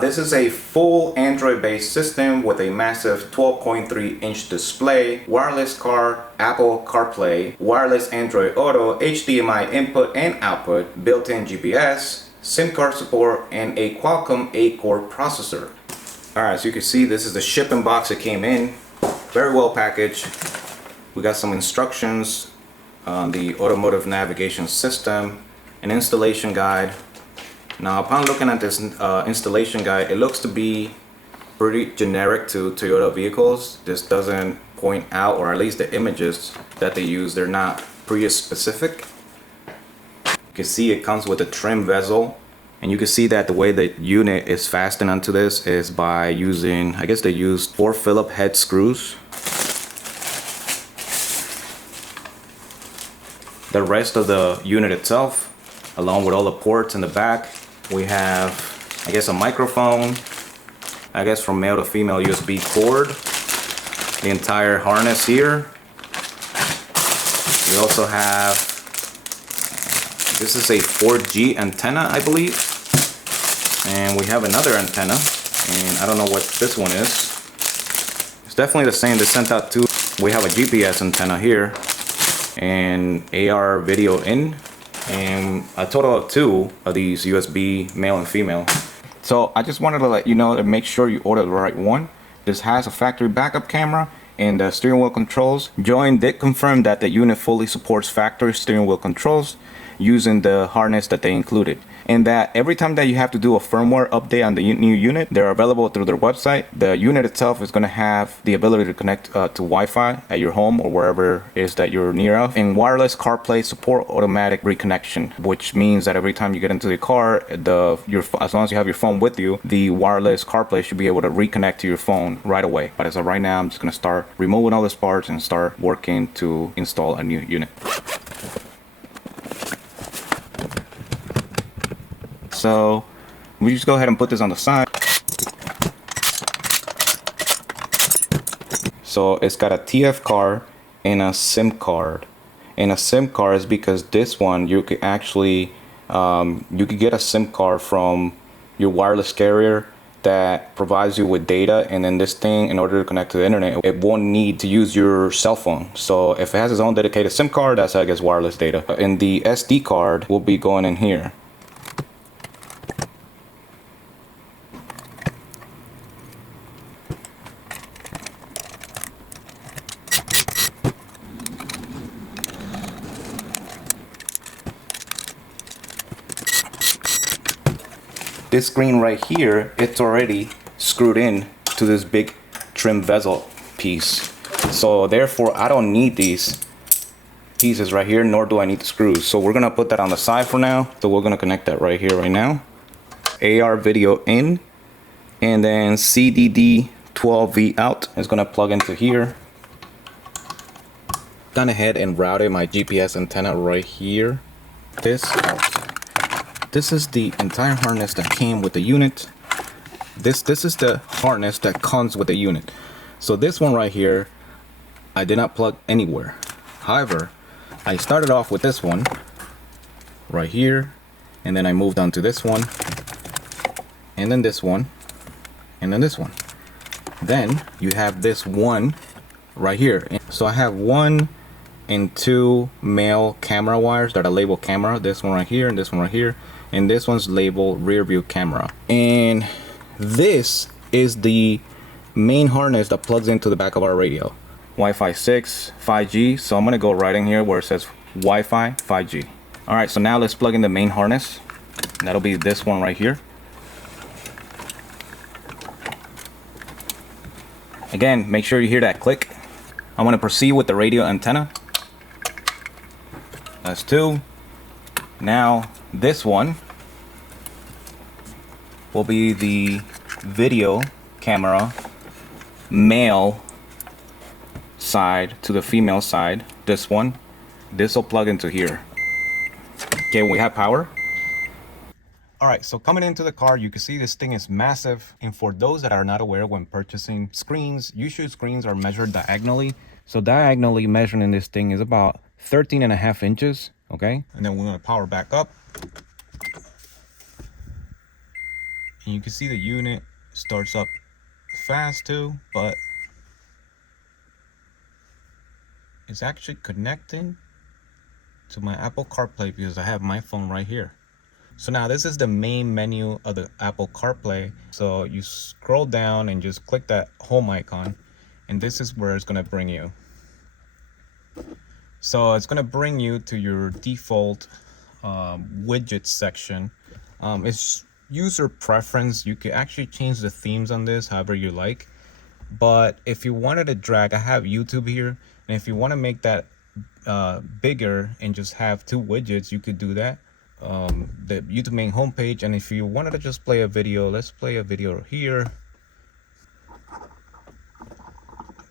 This is a full Android-based system with a massive 12.3-inch display, wireless car, Apple CarPlay, wireless Android Auto, HDMI input and output, built-in GPS, SIM card support, and a Qualcomm 8-core processor. Alright, so you can see this is the shipping box it came in. Very well packaged. We got some instructions on the automotive navigation system, an installation guide. Now, upon looking at this installation guide, it looks to be pretty generic to Toyota vehicles. This doesn't point out, or at least the images that they use, they're not Prius specific. You can see it comes with a trim bezel, and you can see that the way the unit is fastened onto this is by using, I guess they used 4 Phillips head screws. The rest of the unit itself, along with all the ports in the back, we have, I guess, a microphone, I guess from male to female USB cord, the entire harness here. We also have, this is a 4G antenna, I believe. And we have another antenna, and I don't know what this one is. It's definitely the same. They sent out 2. We have a GPS antenna here, and AR video in, and a total of 2 of these USB male and female. So I just wanted to let you know to make sure you order the right one. This has a factory backup camera and the steering wheel controls. JOYING did confirm that the unit fully supports factory steering wheel controls using the harness that they included, and that every time that you have to do a firmware update on the new unit, they're available through their website. The unit itself is going to have the ability to connect to Wi-Fi at your home or wherever it is that you're near of, and wireless CarPlay support automatic reconnection, which means that every time you get into the car, as long as you have your phone with you, the wireless CarPlay should be able to reconnect to your phone right away. But as of right now, I'm just going to start removing all these parts and start working to install a new unit. So we just go ahead and put this on the side. So it's got a TF card and a SIM card. And a SIM card is because this one you could actually you could get a SIM card from your wireless carrier that provides you with data, and then this thing, in order to connect to the internet, it won't need to use your cell phone. So if it has its own dedicated SIM card, that's how it gets wireless data. And the SD card will be going in here. This screen right here, it's already screwed in to this big trim bezel piece. So therefore, I don't need these pieces right here, nor do I need the screws. So we're gonna put that on the side for now. So we're gonna connect that right here, right now. AR video in, and then CDD12V out is gonna plug into here. Gone ahead and routed my GPS antenna right here. This is the entire harness that came with the unit. This is the harness that comes with the unit. So this one right here, I did not plug anywhere. However, I started off with this one right here, and then I moved on to this one, and then this one, and then this one. Then you have this one right here. So I have 1 and 2 male camera wires that are labeled camera. This one right here and this one right here. And this one's labeled rear view camera. And this is the main harness that plugs into the back of our radio. Wi-Fi 6, 5G. So I'm gonna go right in here where it says Wi-Fi 5G. All right, so now let's plug in the main harness. That'll be this one right here. Again, make sure you hear that click. I'm gonna proceed with the radio antenna. That's 2. Now this one will be the video camera male side to the female side. This one, this will plug into here. Okay, we have power. All right, so coming into the car, you can see this thing is massive. And for those that are not aware, when purchasing screens, usually screens are measured diagonally. So diagonally measuring this thing is about 13.5 inches. Okay, and then we're gonna power back up. And you can see the unit starts up fast too, but it's actually connecting to my Apple CarPlay because I have my phone right here. So now this is the main menu of the Apple CarPlay. So you scroll down and just click that home icon, and this is where it's gonna bring you. So it's gonna bring you to your default widgets section. It's user preference. You can actually change the themes on this however you like. But if you wanted to drag, I have YouTube here, and if you want to make that bigger and just have two widgets, you could do that. The YouTube main homepage, and if you wanted to just play a video, let's play a video here.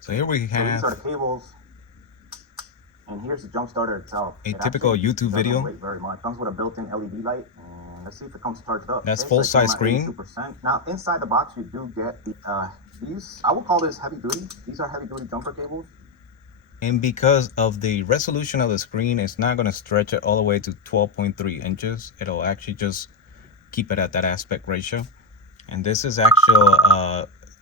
So here we have, these are the cables, and here's the jump starter itself. A typical YouTube video. Weight very much. Comes with a built-in LED light, and let's see if it comes charged up. That's full size screen. 82%. Now inside the box you do get the these, I would call this heavy duty. These are heavy duty jumper cables. And because of the resolution of the screen, it's not going to stretch it all the way to 12.3 inches. It'll actually just keep it at that aspect ratio. And this is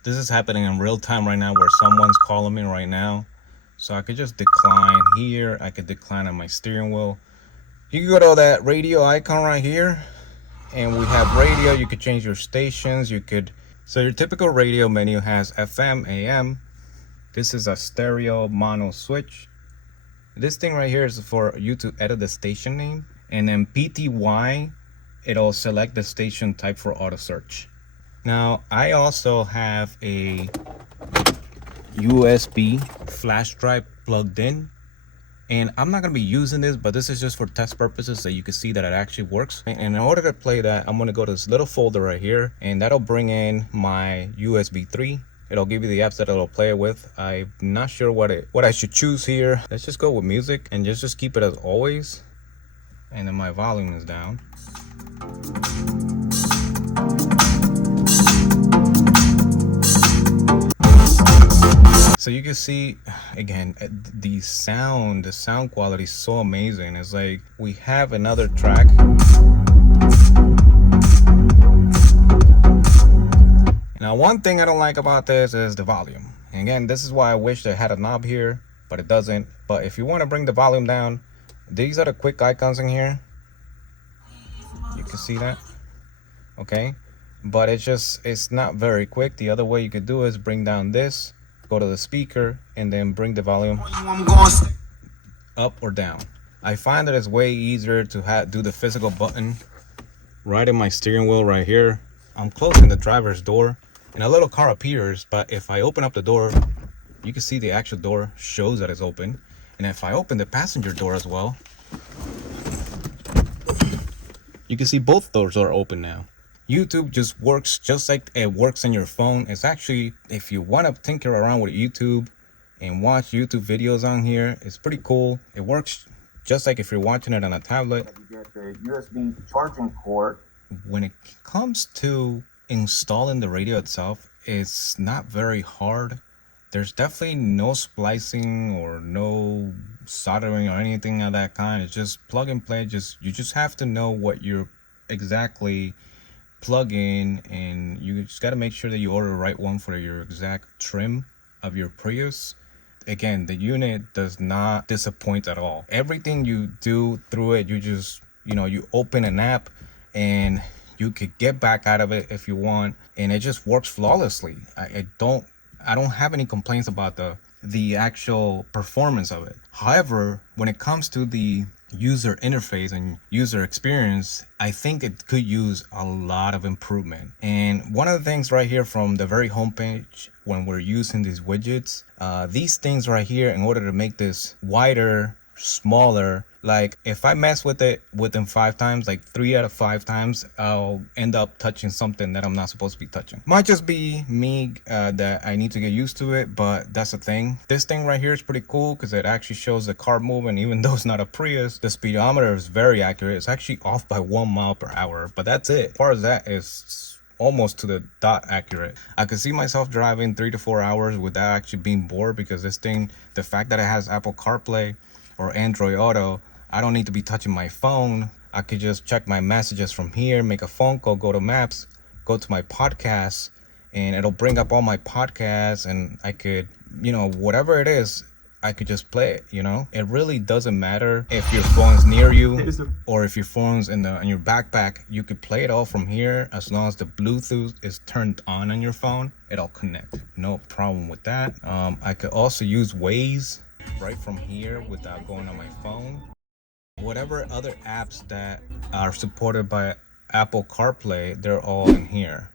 this is happening in real time right now, where someone's calling me right now. So I could just decline here. I could decline on my steering wheel. You can go to that radio icon right here, and we have radio. You could change your stations. So your typical radio menu has FM, AM. This is a stereo mono switch. This thing right here is for you to edit the station name. And then PTY, it'll select the station type for auto search. Now, I also have a USB flash drive plugged in. And I'm not going to be using this, but this is just for test purposes so you can see that it actually works. And in order to play that, I'm going to go to this little folder right here, and that'll bring in my USB 3. It'll give you the apps that it'll play with. I'm not sure what I should choose here. Let's just go with music and just keep it as always. And then my volume is down. So you can see, again, the sound quality is so amazing. It's like we have another track. Now, one thing I don't like about this is the volume. And again, this is why I wish they had a knob here, but it doesn't. But if you want to bring the volume down, these are the quick icons in here. You can see that. Okay. But it's not very quick. The other way you could do is bring down this, go to the speaker, and then bring the volume up or down. I find that it's way easier to do the physical button right in my steering wheel right here. I'm closing the driver's door and a little car appears, but if I open up the door, you can see the actual door shows that it's open. And if I open the passenger door as well, you can see both doors are open now. YouTube just works just like it works on your phone. It's actually, if you want to tinker around with YouTube and watch YouTube videos on here, it's pretty cool. It works just like if you're watching it on a tablet. You get the USB charging cord. When it comes to installing the radio itself, it's not very hard. There's definitely no splicing or no soldering or anything of that kind. It's just plug and play. You just have to know what you're exactly plug in, and you just got to make sure that you order the right one for your exact trim of your Prius. Again, the unit does not disappoint at all. Everything you do through it, you open an app and you could get back out of it if you want, and it just works flawlessly. I don't have any complaints about the actual performance of it. However, when it comes to the user interface and user experience, I think it could use a lot of improvement. And one of the things right here from the very homepage, when we're using these widgets, these things right here, in order to make this wider, smaller, like if I mess with it within 5 times, like 3 out of 5 times, I'll end up touching something that I'm not supposed to be touching. Might just be me that I need to get used to it, but that's the thing. This thing right here is pretty cool because it actually shows the car moving. Even though it's not a Prius, the speedometer is very accurate. It's actually off by 1 mile per hour, but that's it. As far as that is almost to the dot accurate. I could see myself driving 3 to 4 hours without actually being bored, because this thing, the fact that it has Apple CarPlay or Android Auto, I don't need to be touching my phone. I could just check my messages from here, make a phone call, go to maps, go to my podcasts and it'll bring up all my podcasts, and I could, you know, whatever it is, I could just play it, you know? It really doesn't matter if your phone's near you or if your phone's in your backpack. You could play it all from here as long as the Bluetooth is turned on your phone. It'll connect. No problem with that. I could also use Waze right from here without going on my phone. Whatever other apps that are supported by Apple CarPlay, they're all in here.